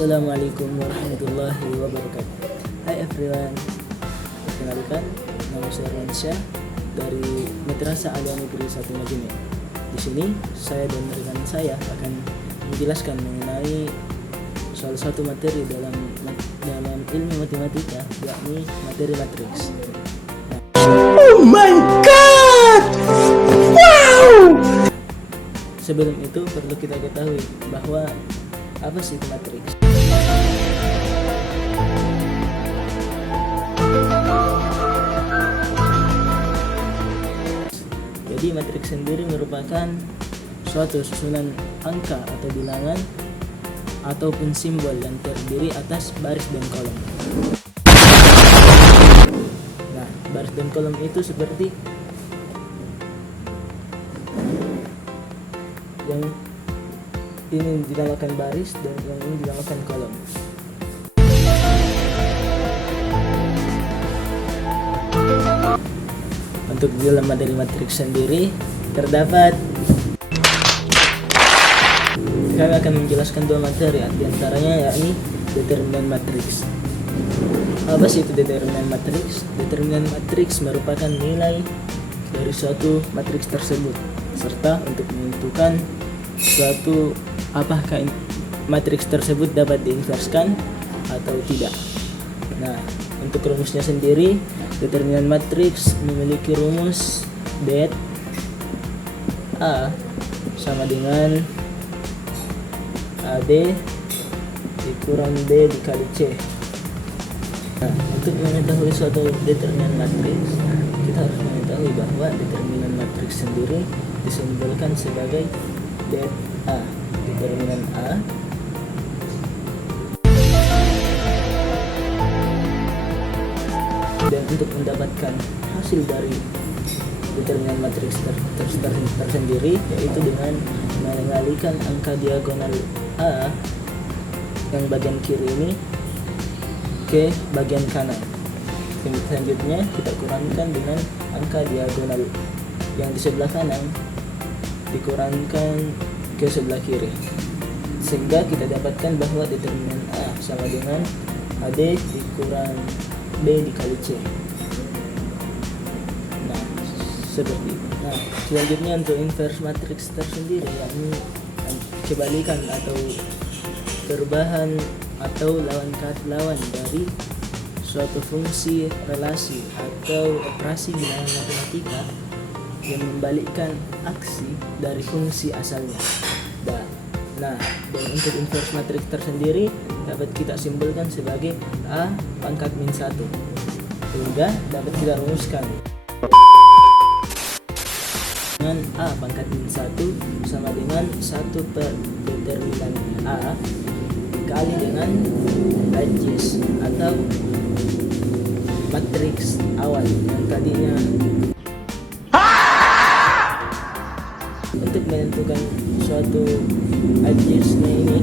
Assalamualaikum warahmatullahi wabarakatuh. Hai everyone, perkenalkan nama saya Ransyah dari Madrasah Aliyah Negeri 1 Majene. Di sini saya dan rekan saya akan menjelaskan mengenai salah satu materi dalam ilmu matematika, yakni materi matriks. Oh my god! Wow! Sebelum itu perlu kita ketahui bahwa apa sih itu matriks? Jadi matriks sendiri merupakan suatu susunan angka atau bilangan ataupun simbol yang terdiri atas baris dan kolom. Nah, baris dan kolom itu seperti yang ini dinamakan baris dan yang ini dinamakan kolom. Untuk dalam materi matriks sendiri terdapat, kami akan menjelaskan dua materi, diantaranya yakni determinan matriks. Apa sih itu determinan matriks? Determinan matriks merupakan nilai dari suatu matriks tersebut, serta untuk menentukan suatu apakah matriks tersebut dapat diinverskan atau tidak. Nah, untuk rumusnya sendiri, determinan matriks memiliki rumus det A sama dengan AD dikurang B dikali C. Nah, untuk mengetahui suatu determinan matriks, kita harus mengetahui bahwa determinan matriks sendiri disimbolkan sebagai det A. Determinan A dan untuk mendapatkan hasil dari determinan matriks tersendiri, yaitu dengan mengalihkan angka diagonal A yang bagian kiri ini ke bagian kanan. Selanjutnya kita kurangkan dengan angka diagonal yang di sebelah kanan dikurangkan ke sebelah kiri, sehingga kita dapatkan bahwa determinan A sama dengan AD dikurang B dikali C. Nah, seperti itu. Nah, selanjutnya untuk inverse matriks tersendiri, yakni kebalikan atau perubahan atau lawan dari suatu fungsi, relasi atau operasi bilangan matematika yang membalikkan aksi dari fungsi asalnya. Nah, dan untuk inverse matriks tersendiri dapat kita simbolkan sebagai A pangkat min 1, sehingga dapat kita rumuskan dengan A pangkat min 1 sama dengan 1 per determinan A dikali dengan ages atau matriks awal yang tadinya. Untuk menentukan suatu address-nya ini,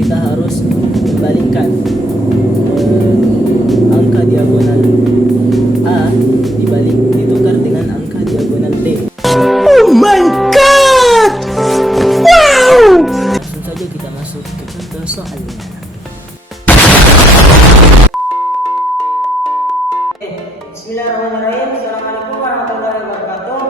kita harus membalikkan angka diagonal A ditukar dengan angka diagonal D. Oh my god! Wow! Langsung saja kita masuk ke contoh soalnya. Bismillahirrahmanirrahim. Assalamualaikum warahmatullahi wabarakatuh.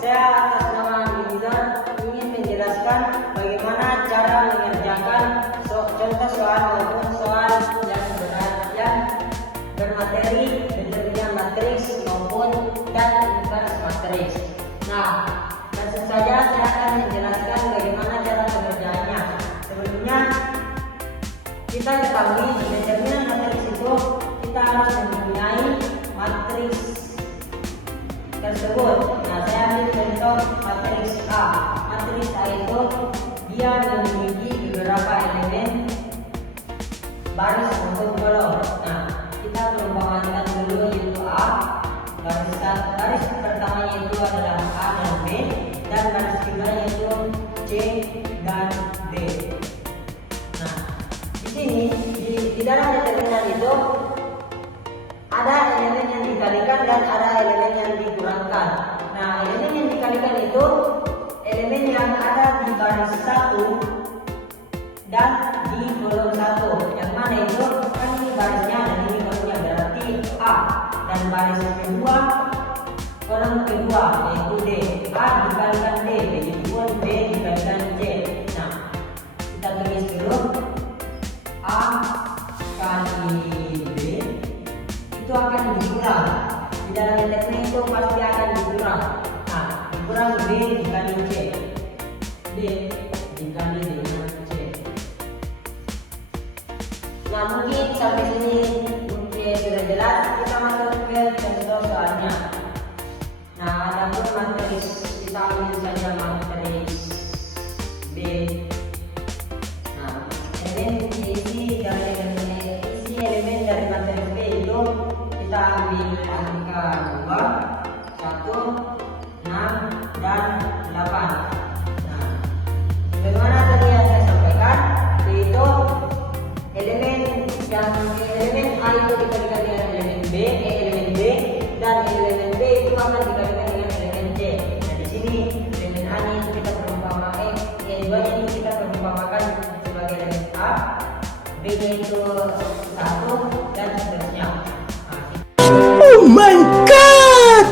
Saya atas nama Nizam ingin menjelaskan bagaimana cara mengerjakan contoh soal maupun soal yang bermateri determinan matriks maupun dan inverse matriks. Nah, langsung saja saya akan menjelaskan bagaimana cara pengerjaannya. Sebelumnya kita ketahui determinan matriks itu kita harus mempunyai matriks tersebut. Nah, saya ambil contoh matriks A. Matriks A itu dia memiliki beberapa elemen baris maupun kolom. Nah, kita perumpamankan dulu yaitu A. Baris pertamanya itu adalah A dan B, dan baris keduanya itu C dan D. Nah, di sini di dalam determinan itu ada elemen yang dikalikan dan ada elemen yang dikurangkan. Nah, elemen yang dikalikan itu elemen yang ada di baris baris 1 dan di kolom 1. Yang mana itu? Kan ini barisnya dan ini kolomnya, berarti A. Dan baris kedua, kolom kedua yaitu D. A dikalikan D, jadi pun B dikalikan C. Nah, kita tulis dulu A kali B itu akan dikurang. Di dalam teknik itu pasti akan dikurang. Nah, dikurang B dikali C. D dikali dengan C. Nah, mungkin sampai sini mungkin sudah jelas. Kita masuk ke contoh soalnya. Nah, adapun matris, kita ambil saja matris B. Nah, elemen isi elemen dari matris B itu kita ambil angka 2, 1, 6, dan 8. Nah, bagaimana tadi yang saya sampaikan, yaitu elemen A itu dikalikan dengan elemen B, dan elemen B itu akan dikalikan dengan elemen C. Nah, di sini elemen A itu kita perumpamakan, yang 2 ini kita perumpamakan sebagai elemen A, B nya itu 1, dan seterusnya. Oh my god!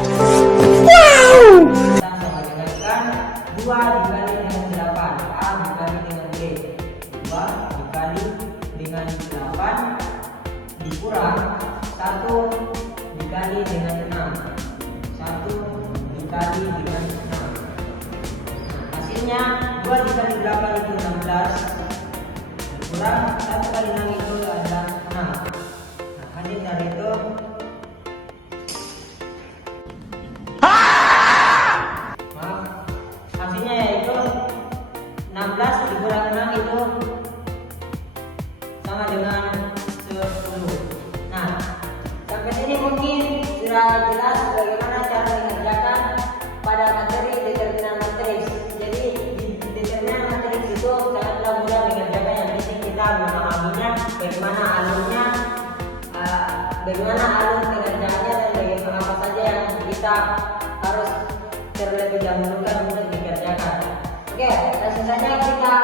Wow! Kita sama dengarkan 2 dikali dengan 8, A dikali dengan B. 2 dikali dengan 8 dikurang 1 dikali dengan 6. 1 dikali dengan 6. Nah, hasilnya 2 dikali 8 itu 16 dikurang 1 kali 6 itu adalah 6. Nah, hasil dari itu hasilnya yaitu 16 dikurang 6 itu sama dengan 10. Nah, sampai sini mungkin sudah jelas bagaimana cara mengerjakan pada materi determinan matriks. Jadi di determinan matriks itu sangatlah mudah mengerjakan, yang penting kita memahaminya, bagaimana alurnya, bagaimana alur pengerjaannya, dan bagaimana apa saja yang kita harus terlebih dahulukan untuk dikerjakan. Oke, langsung saja kita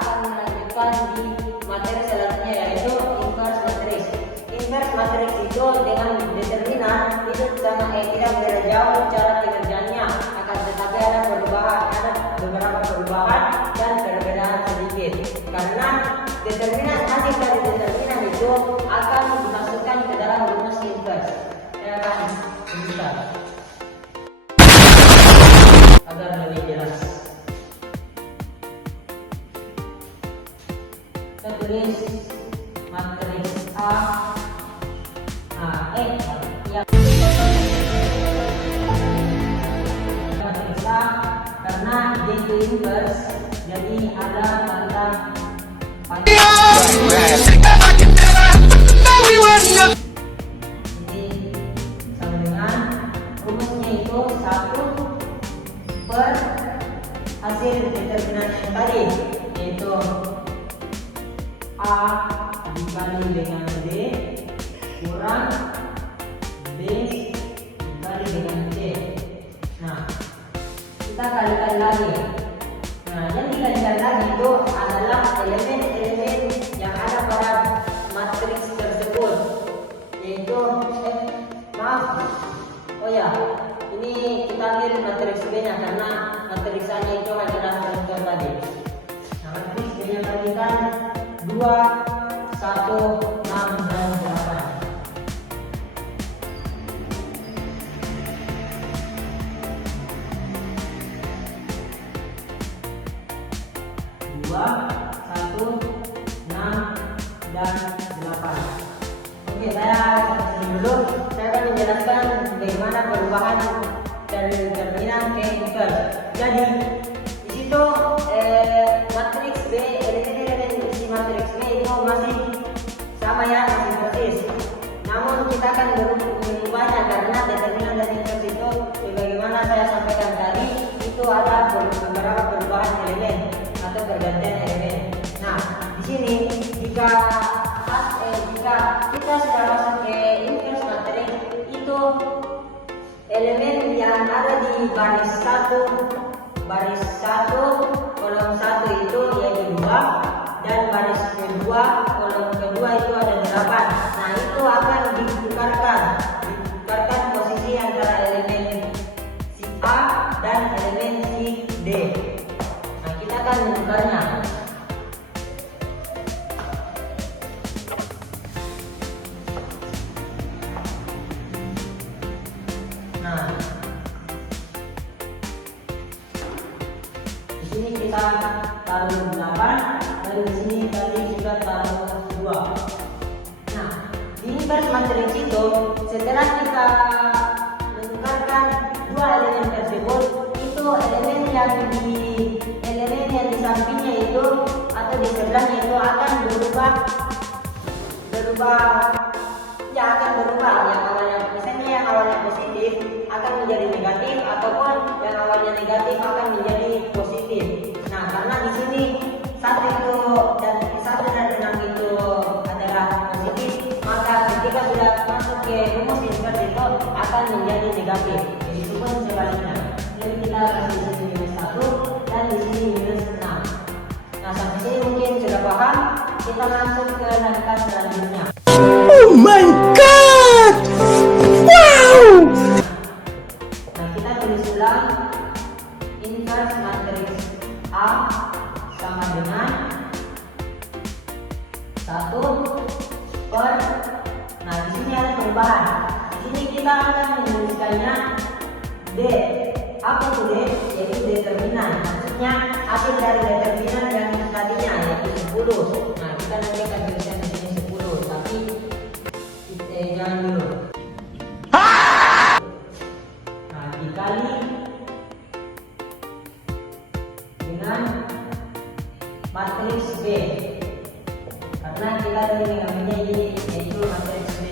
akan melanjutkan di materi selanjutnya, yaitu inverse matrix. Inverse matrix itu dengan determinan itu sama tidak beda jauh cara pengerjaannya, akan tetapi ada beberapa perubahan dan perbedaan sedikit. Karena determinan hasil dari determinan itu akan dimasukkan ke dalam rumus inverse. Saya akan tunjukkan agar lebih jelas. Kita tulis matriks A, ya. Matriks A karena dia itu inverse, jadi ada tanda panjang. Jadi sama dengan rumusnya itu 1 per hasil determinan yang tadi, yaitu A dikali dengan D kurang B dikali dengan C. Nah, kita kalikan lagi. Nah, yang dikalikan lagi itu adalah elemen-elemen yang ada pada matriks tersebut, yaitu ini kita ambil matriks B-nya karena matriks A-nya itu adalah contoh tadi. Nah, matriks B-nya tadi kan 2, 1, 6, dan 8. 2, 1, 6, dan 8. Oke, saya dulu saya akan menjelaskan bagaimana perubahan dari determinan ke inverse. Jadi di situ matriks B, elemen-elemen isi matriks B itu masih sama ya, masih persis. Namun kita akan mengubahnya karena determinan dan inverse itu sebagaimana saya sampaikan tadi itu ada beberapa perubahan elemen atau pergantian elemen. Nah, di sini jika kita sudah masuk ke inverse matrix, itu elemen yang ada di baris 1 kolom 1 itu yaitu 2, dan baris kedua kolom kedua itu ada 8. Nah, itu akan ditukarkan posisi antara elemen si A dan elemen si D. Nah, kita akan menukarnya. Nah, di sini kita taruh 8, dan di sini tadi juga taruh 2. Nah, di inverse matriks itu setelah kita menukarkan dua elemen tersebut, itu elemen yang di sampingnya itu atau di sebelahnya itu akan berubah yang awalnya misalnya yang awalnya positif akan menjadi negatif, ataupun yang awalnya negatif akan menjadi positif. Nah, karena di sini 1 dan 6 itu adalah positif, maka ketika sudah masuk ke rumus inverse itu akan menjadi negatif. Jadi itu pun sebaliknya. Jadi kita kasih di sini minus 1 dan di sini minus 6. Nah, sampai sini mungkin sudah paham. Kita langsung ke langkah selanjutnya. Oh my god! Wow! Nah, kita tulis ulang inverse matriks A sama dengan 1/. Nah, di sini ada perubahan. Di sini kita akan menuliskannya D. Apa itu D? Yaitu determinan. Maksudnya hasil dari determinan yang tadinya yaitu 10. Nah, kita nanti akan tuliskan di sini 10, tapi jangan dulu. Nah, dikali dengan matriks B, karena kita tadi mengambilnya ini yaitu matriks B.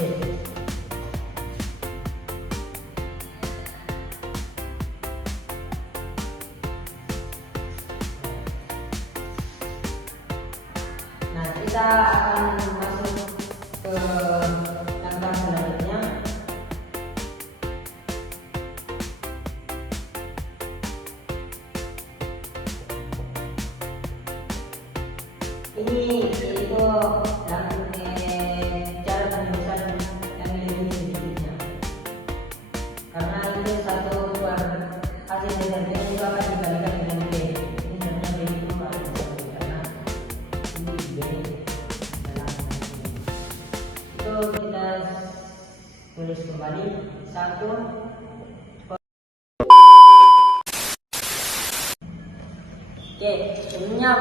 Nah, kita akan masuk ke langkah selanjutnya. Ini itu cara penulisan yang lebih sedikitnya, karena itu 1 per hasil determinan itu akan dikalikan dengan B. Ini sebenarnya B itu harus satu, karena ini B dalam itu kita tulis kembali 1. Oke, sebelumnya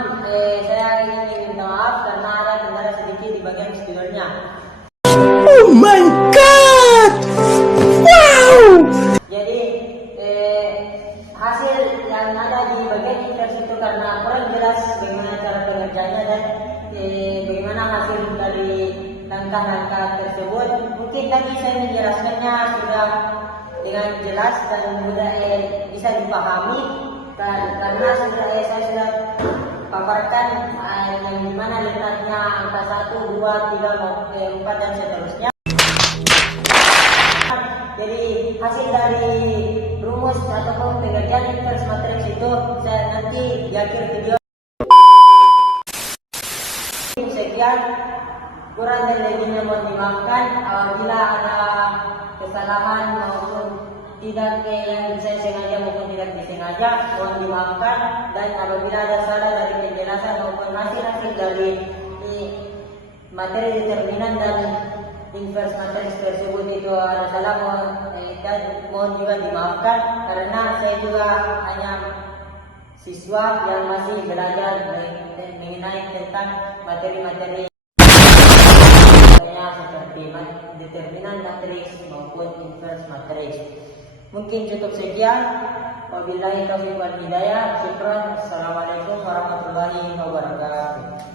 saya ingin minta maaf karena ada kendala sedikit di bagian spidolnya. Oh my god! Wow! Jadi hasil yang ada di bagian inverse itu karena kurang jelas bagaimana cara pengerjaannya dan bagaimana hasil dari langkah-langkah tersebut. Mungkin tadi saya menjelaskannya sudah dengan jelas dan mudah bisa dipahami. Karena saya sudah paparkan yang dimana letaknya angka 1, 2, 3, 4 dan seterusnya. Jadi hasil dari rumus ataupun pengerjaan inverse matriks itu saya nanti di akhir video. Sekian, kurang dan lebihnya mohon dimaafkan. Apabila ada kesalahan maupun tidak yang saya sengaja maupun tidak disengaja, mohon dimaafkan. Dan apabila ada salah dari penjelasan maupun hasil dari materi determinan dan inverse matriks tersebut itu ada salah, mohon juga dimaafkan, karena saya juga hanya siswa yang masih belajar mengenai tentang materi-materi seperti determinan matriks maupun inverse matriks. Mungkin cukup sekian. Wabillahi taufiq wal hidayah. Syukran. Assalamualaikum warahmatullahi wabarakatuh.